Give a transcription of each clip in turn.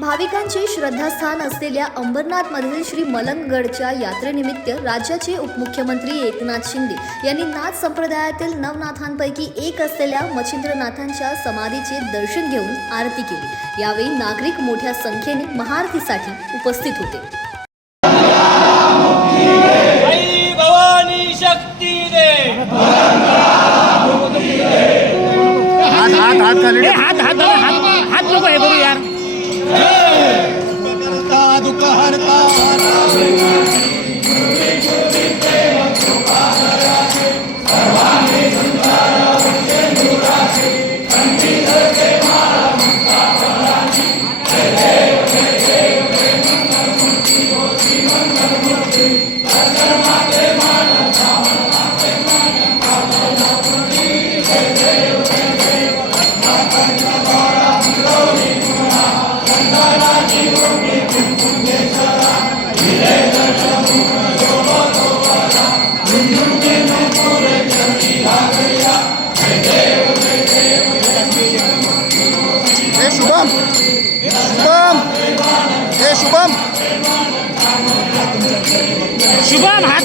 भाविकांचे श्रद्धास्थान असलेल्या अंबरनाथमधील श्री मलंगगडच्या यात्रेनिमित्त राज्याचे उपमुख्यमंत्री एकनाथ शिंदे यांनी नाथ संप्रदायातील नवनाथांपैकी एक असलेल्या मच्छिंद्रनाथांच्या समाधीचे दर्शन घेऊन आरती केली. यावेळी नागरिक मोठ्या संख्येने महाआरतीसाठी उपस्थित होते. हात हात हात شباب شباب إيه شباب شباب إيه حد؟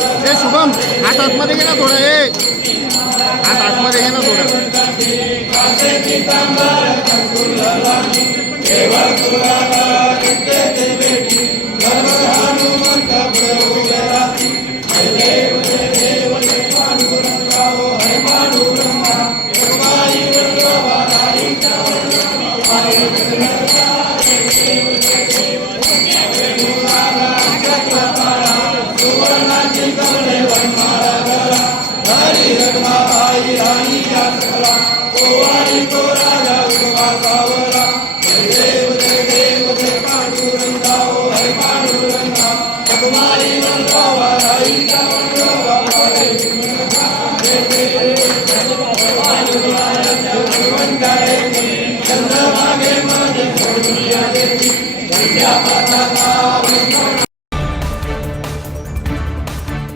ए शुभम हात आतमध्ये घे ना थोडं ए. हात आतमध्ये घे ना थोडं. Yeah, but I'm